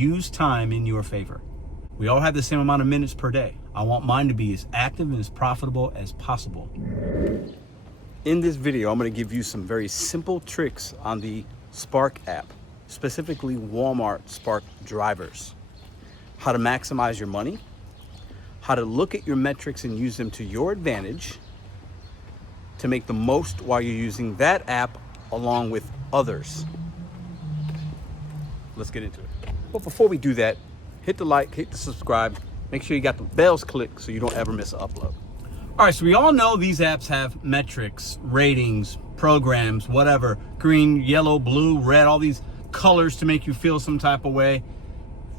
use time in your favor. We all have the same amount of minutes per day. I want mine to be as active and as profitable as possible. In this video, I'm going to give you some very simple tricks on the Spark app, specifically Walmart Spark drivers. How to maximize your money, how to look at your metrics and use them to your advantage to make the most while you're using that app along with others. Let's get into it. But before we do that, hit the like, hit the subscribe, make sure you got the bells clicked so you don't ever miss an upload. All right, so we all know these apps have metrics, ratings, programs, whatever, green, yellow, blue, red, all these colors to make you feel some type of way.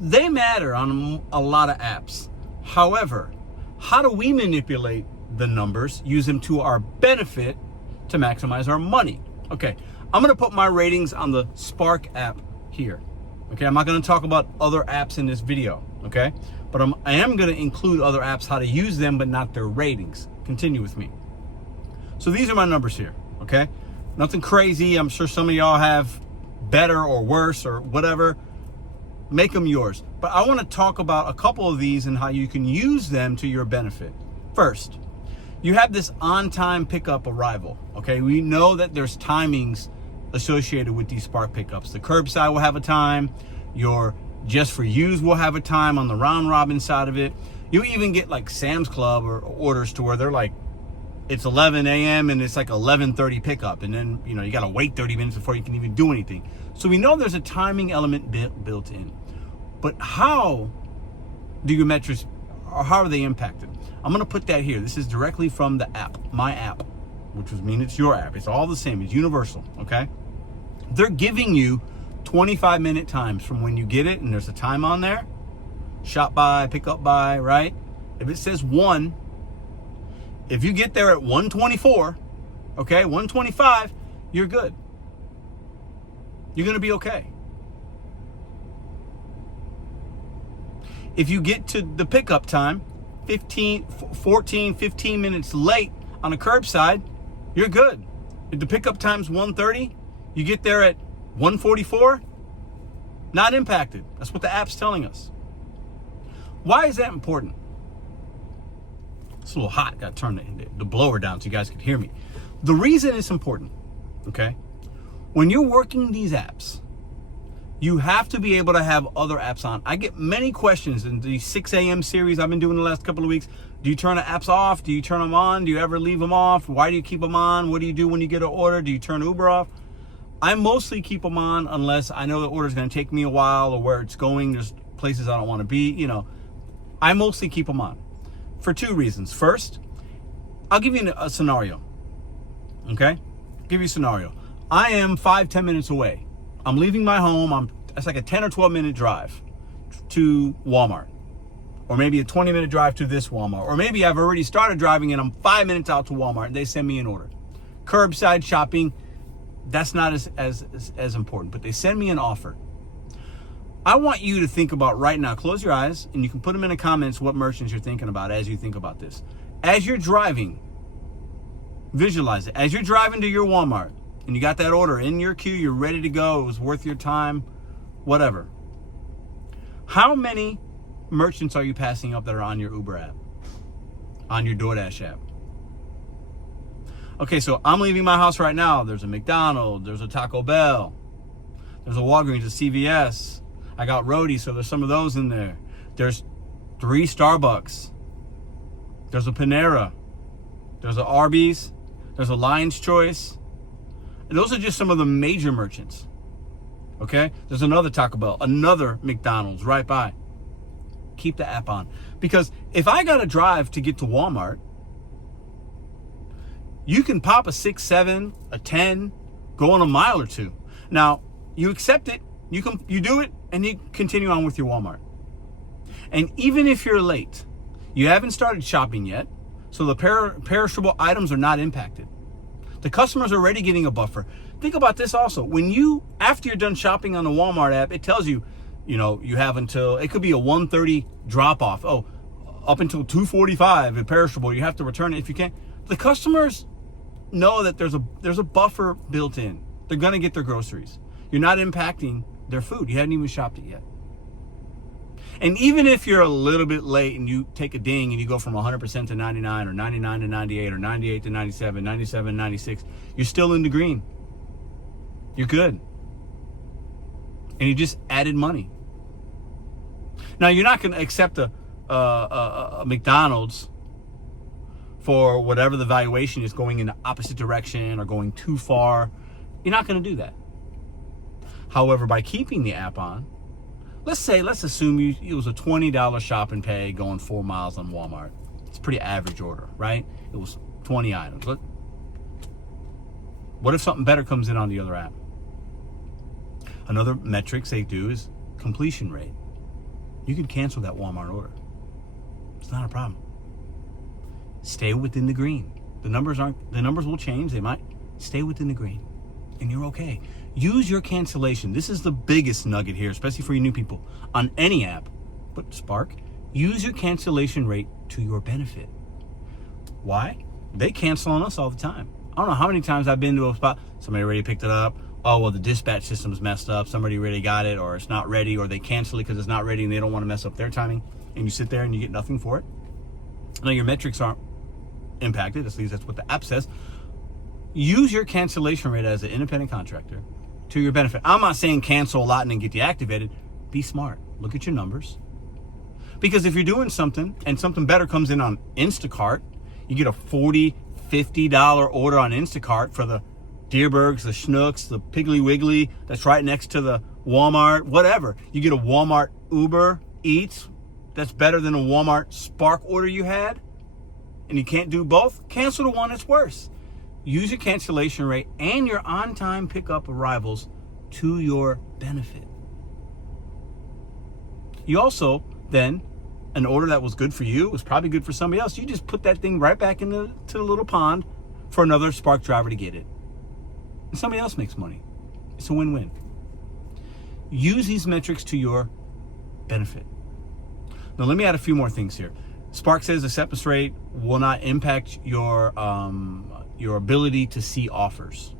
They matter on a lot of apps. However, how do we manipulate the numbers, use them to our benefit to maximize our money? Okay, I'm gonna put my ratings on the Spark app here. Okay, I'm not gonna talk about other apps in this video, okay? But I am gonna include other apps, how to use them, but not their ratings. Continue with me. So these are my numbers here, okay? Nothing crazy. I'm sure some of y'all have better or worse or whatever. Make them yours. But I wanna talk about a couple of these and how you can use them to your benefit. First, you have this on-time pickup arrival, okay? We know that there's timings associated with these Spark pickups. The curbside will have a time, your just for yous will have a time on the round robin side of it. You even get like Sam's Club or orders to where they're like, it's 11 a.m. and it's like 11:30 pickup. And then, you gotta wait 30 minutes before you can even do anything. So we know there's a timing element built in. But how do your metrics, or how are they impacted? I'm gonna put that here. This is directly from the app, my app, which would mean it's your app. It's all the same, it's universal, okay? They're giving you 25-minute times from when you get it, and there's a time on there, shop by, pick up by, right? If it says 1, if you get there at 1:24, okay, 1:25, you're good. You're gonna be okay. If you get to the pickup time, 15 minutes late on a curbside, you're good. If the pickup time's 1:30, you get there at 1:44, not impacted. That's what the app's telling us. Why is that important? It's a little hot. Got to turn the blower down so you guys can hear me. The reason it's important, okay? When you're working these apps, you have to be able to have other apps on. I get many questions in the 6 a.m. series I've been doing the last couple of weeks. Do you turn the apps off? Do you turn them on? Do you ever leave them off? Why do you keep them on? What do you do when you get an order? Do you turn Uber off? I mostly keep them on unless I know the order is going to take me a while or where it's going. There's places I don't want to be, I mostly keep them on for two reasons. First, I'll give you a scenario, okay? Give you a scenario. I am 5-10 minutes away. I'm leaving my home. It's like a 10 or 12 minute drive to Walmart, or maybe a 20-minute drive to this Walmart, or maybe I've already started driving and I'm 5 minutes out to Walmart and they send me an order. Curbside shopping, that's not as important, but they send me an offer. I want you to think about right now, close your eyes, and you can put them in the comments what merchants you're thinking about as you think about this. As you're driving, visualize it. As you're driving to your Walmart and you got that order in your queue, you're ready to go, it was worth your time, whatever. How many merchants are you passing up that are on your Uber app, on your DoorDash app? Okay, so I'm leaving my house right now. There's a McDonald's, there's a Taco Bell, there's a Walgreens, a CVS. I got Roadie, so there's some of those in there. There's 3 Starbucks. There's a Panera. There's a Arby's. There's a Lion's Choice. And those are just some of the major merchants. Okay? There's another Taco Bell, another McDonald's right by. Keep the app on. Because if I got to drive to get to Walmart, you can pop a 6, 7, a 10, go on a mile or two. Now, you accept it, you do it, and you continue on with your Walmart. And even if you're late, you haven't started shopping yet, so the perishable items are not impacted. The customer's already getting a buffer. Think about this also. After you're done shopping on the Walmart app, it tells you, you have until, it could be a 1:30 drop off. Oh, up until 2:45 and perishable, you have to return it if you can. The customers know that there's a buffer built in. They're gonna get their groceries. You're not impacting their food. You haven't even shopped it yet. And even if you're a little bit late and you take a ding and you go from 100% to 99 or 99 to 98 or 98 to 97, 97 to 96, you're still in the green. You're good. And you just added money. Now, you're not going to accept a McDonald's for whatever the valuation is, going in the opposite direction or going too far. You're not going to do that. However, by keeping the app on, let's assume it was a $20 shop and pay going 4 miles on Walmart. It's a pretty average order, right? It was 20 items. What if something better comes in on the other app? Another metrics they do is completion rate. You can cancel that Walmart order. It's not a problem. Stay within the green. The numbers will change. They might stay within the green, and you're okay. Use your cancellation. This is the biggest nugget here, especially for you new people on any app, but Spark. Use your cancellation rate to your benefit. Why? They cancel on us all the time. I don't know how many times I've been to a spot, somebody already picked it up. Oh, well, the dispatch system's messed up. Somebody already got it, or it's not ready, or they cancel it because it's not ready and they don't want to mess up their timing. And you sit there and you get nothing for it. Now, your metrics aren't impacted. At least that's what the app says. Use your cancellation rate as an independent contractor to your benefit. I'm not saying cancel a lot and then get deactivated. Be smart. Look at your numbers. Because if you're doing something and something better comes in on Instacart, you get a $40, $50 order on Instacart for the Deerbergs, the Schnooks, the Piggly Wiggly that's right next to the Walmart, whatever. You get a Walmart Uber Eats that's better than a Walmart Spark order you had, and you can't do both. Cancel the one that's worse. Use your cancellation rate and your on-time pickup arrivals to your benefit. You also then, an order that was good for you was probably good for somebody else. You just put that thing right back into the little pond for another Spark driver to get it. And somebody else makes money. It's a win-win. Use these metrics to your benefit. Now, let me add a few more things here. Spark says acceptance rate will not impact your ability to see offers.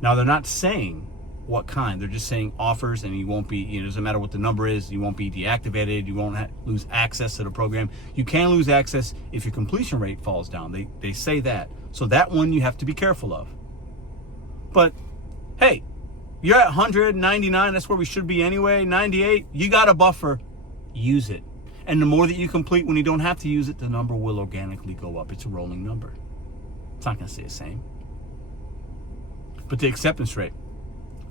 Now, they're not saying what kind. They're just saying offers, and you won't be, it doesn't matter what the number is, you won't be deactivated, you won't lose access to the program. You can lose access if your completion rate falls down. They say that. So that one you have to be careful of. But hey, you're at 199, that's where we should be anyway. 98, you got a buffer, use it. And the more that you complete when you don't have to use it, the number will organically go up. It's a rolling number. It's not going to stay the same. But the acceptance rate,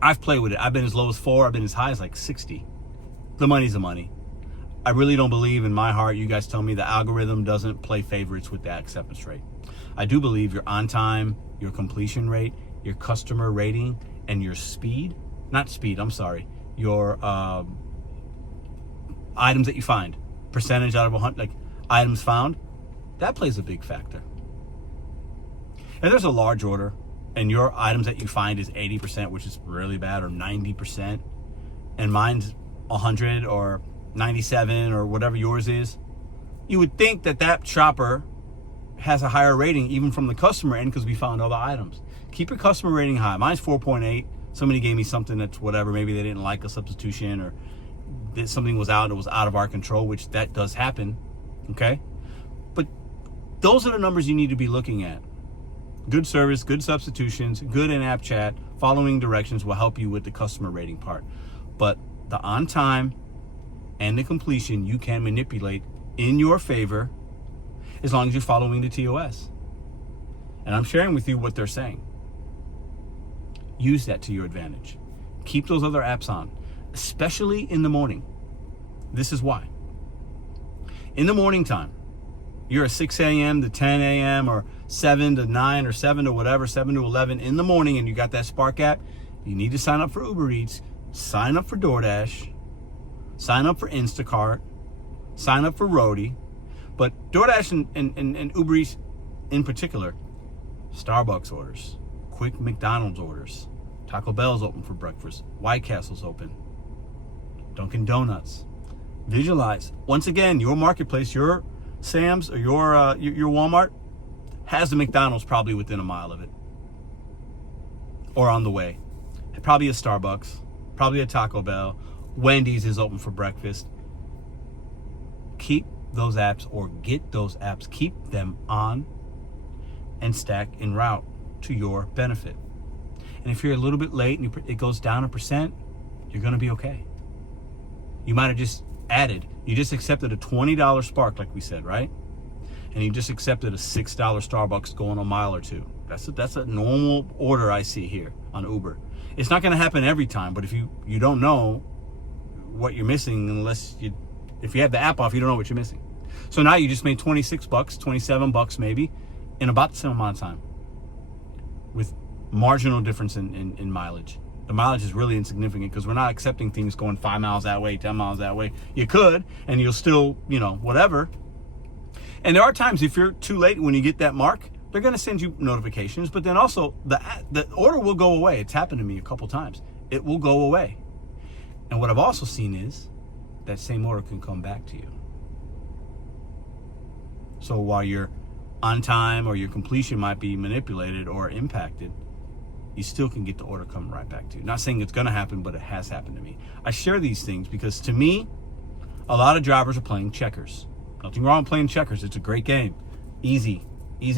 I've played with it. I've been as low as 4. I've been as high as like 60. The money's the money. I really don't believe in my heart, you guys tell me the algorithm doesn't play favorites with that acceptance rate. I do believe your on time, your completion rate, your customer rating, and your speed, your items that you find, percentage out of 100, like items found, that plays a big factor. And there's a large order and your items that you find is 80%, which is really bad, or 90%, and mine's 100 or 97 or whatever yours is, you would think that shopper has a higher rating even from the customer end because we found all the items. Keep your customer rating high. Mine's 4.8. Somebody gave me something that's whatever. Maybe they didn't like a substitution, or that something was out. It was out of our control, which that does happen. Okay? But those are the numbers you need to be looking at. Good service, good substitutions, good in-app chat, following directions will help you with the customer rating part. But the on time and the completion you can manipulate in your favor as long as you're following the TOS. And I'm sharing with you what they're saying. Use that to your advantage. Keep those other apps on, especially in the morning. This is why. In the morning time, you're at 6 a.m. to 10 a.m. or 7 to 9 or 7 to whatever, 7 to 11 in the morning, and you got that Spark app, you need to sign up for Uber Eats, sign up for DoorDash, sign up for Instacart, sign up for Roadie. But DoorDash and Uber Eats in particular, Starbucks orders, quick McDonald's orders, Taco Bell's open for breakfast, White Castle's open, Dunkin' Donuts. Visualize. Once again, your marketplace, your Sam's or your Walmart has a McDonald's probably within a mile of it, or on the way. Probably a Starbucks, probably a Taco Bell. Wendy's is open for breakfast. keep those apps or get those apps, keep them on and stack en route to your benefit. And if you're a little bit late and it goes down 1%, you're going to be okay. You might have just you just accepted a $20 Spark, like we said, right? And you just accepted a $6 Starbucks going a mile or two. That's a normal order I see here on Uber. It's not going to happen every time, but if you don't know what you're missing, if you have the app off, you don't know what you're missing. So now you just made $26, $27 maybe, in about the same amount of time, with marginal difference in mileage. The mileage is really insignificant because we're not accepting things going 5 miles that way, 10 miles that way. You could, and you'll still, whatever. And there are times if you're too late when you get that mark, they're going to send you notifications, but then also the order will go away. It's happened to me a couple times. It will go away. And what I've also seen is that same order can come back to you. So while you're on time or your completion might be manipulated or impacted, you still can get the order coming right back to you. Not saying it's going to happen, but it has happened to me. I share these things because to me, a lot of drivers are playing checkers. Nothing wrong with playing checkers. It's a great game. Easy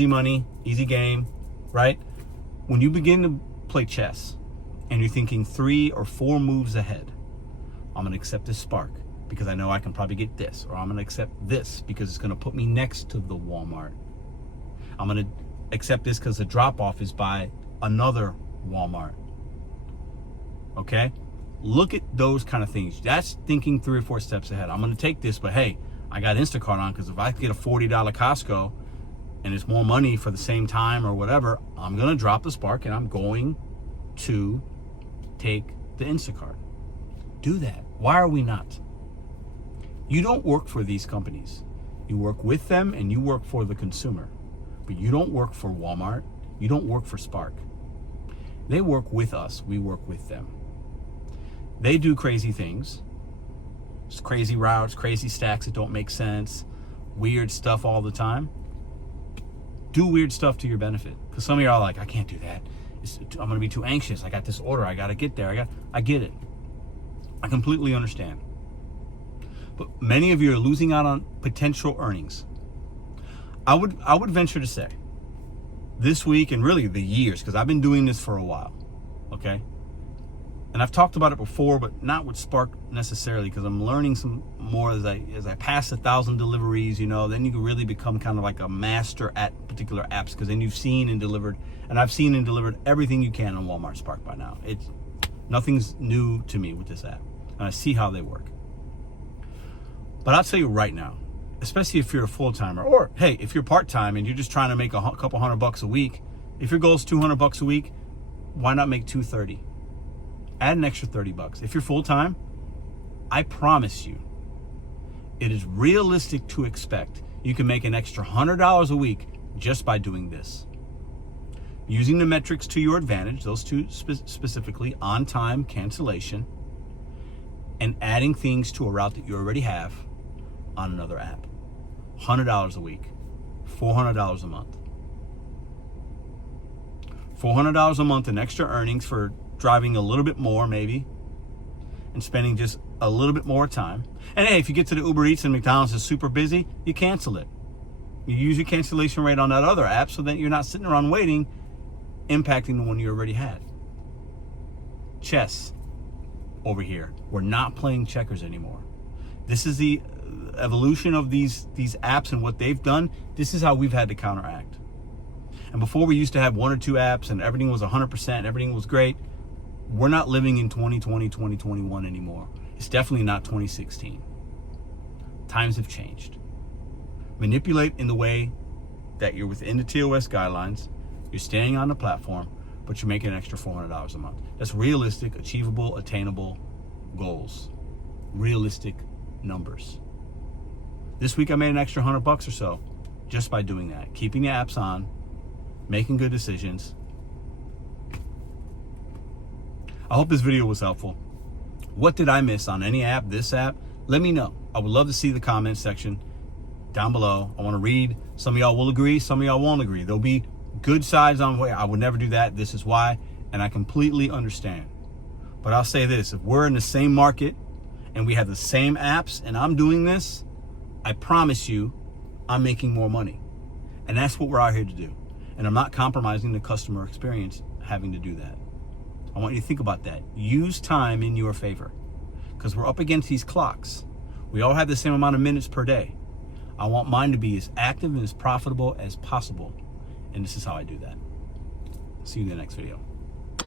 money, easy game, right? When you begin to play chess and you're thinking 3 or 4 moves ahead, I'm going to accept this Spark because I know I can probably get this, or I'm going to accept this because it's going to put me next to the Walmart. I'm going to accept this because the drop-off is by another Walmart. Okay? Look at those kind of things. That's thinking 3 or 4 steps ahead. I'm going to take this, but hey, I got Instacart on because if I get a $40 Costco and it's more money for the same time or whatever, I'm going to drop the Spark and I'm going to take the Instacart. Do that. Why are we not? You don't work for these companies. You work with them and you work for the consumer. But you don't work for Walmart. You don't work for Spark. They work with us. We work with them. They do crazy things. It's crazy routes, crazy stacks that don't make sense, weird stuff all the time. Do weird stuff to your benefit. Because some of y'all are like, I can't do that. I'm going to be too anxious. I got this order. I got to get there. I get it. I completely understand. But many of you are losing out on potential earnings. I would venture to say this week and really the years, because I've been doing this for a while, okay? And I've talked about it before, but not with Spark necessarily, because I'm learning some more as I pass 1,000 deleveries, then you can really become kind of like a master at particular apps, because then you've seen and delivered, and I've seen and delivered everything you can on Walmart Spark by now. Nothing's new to me with this app, and I see how they work. But I'll tell you right now, especially if you're a full-timer, or hey, if you're part-time and you're just trying to make a couple $100 a week, if your goal is $200 a week, why not make $230? Add an extra $30. If you're full-time, I promise you, it is realistic to expect you can make an extra $100 a week just by doing this. Using the metrics to your advantage, those two specifically, on time, cancellation, and adding things to a route that you already have on another app. $100 a week, $400 a month. $400 a month in extra earnings for driving a little bit more maybe and spending just a little bit more time. And hey, if you get to the Uber Eats and McDonald's is super busy, you cancel it. You use your cancellation rate on that other app so that you're not sitting around waiting, impacting the one you already had. Chess over here. We're not playing checkers anymore. This is the evolution of these apps and what they've done. This is how we've had to counteract. And before we used to have 1 or 2 apps and everything was 100%, everything was great. We're not living in 2020, 2021 anymore. It's definitely not 2016. Times have changed. Manipulate in the way that you're within the TOS guidelines, you're staying on the platform, but you're making an extra $400 a month. That's realistic, achievable, attainable goals. Realistic numbers. This week I made an extra $100 or so just by doing that. Keeping the apps on, making good decisions. I hope this video was helpful. What did I miss on any app, this app? Let me know. I would love to see the comment section down below. I want to read. Some of y'all will agree, some of y'all won't agree. There'll be good sides on why I would never do that. This is why, and I completely understand. But I'll say this, if we're in the same market and we have the same apps and I'm doing this, I promise you, I'm making more money. And that's what we're out here to do. And I'm not compromising the customer experience having to do that. I want you to think about that. Use time in your favor, because we're up against these clocks. We all have the same amount of minutes per day. I want mine to be as active and as profitable as possible. And this is how I do that. See you in the next video.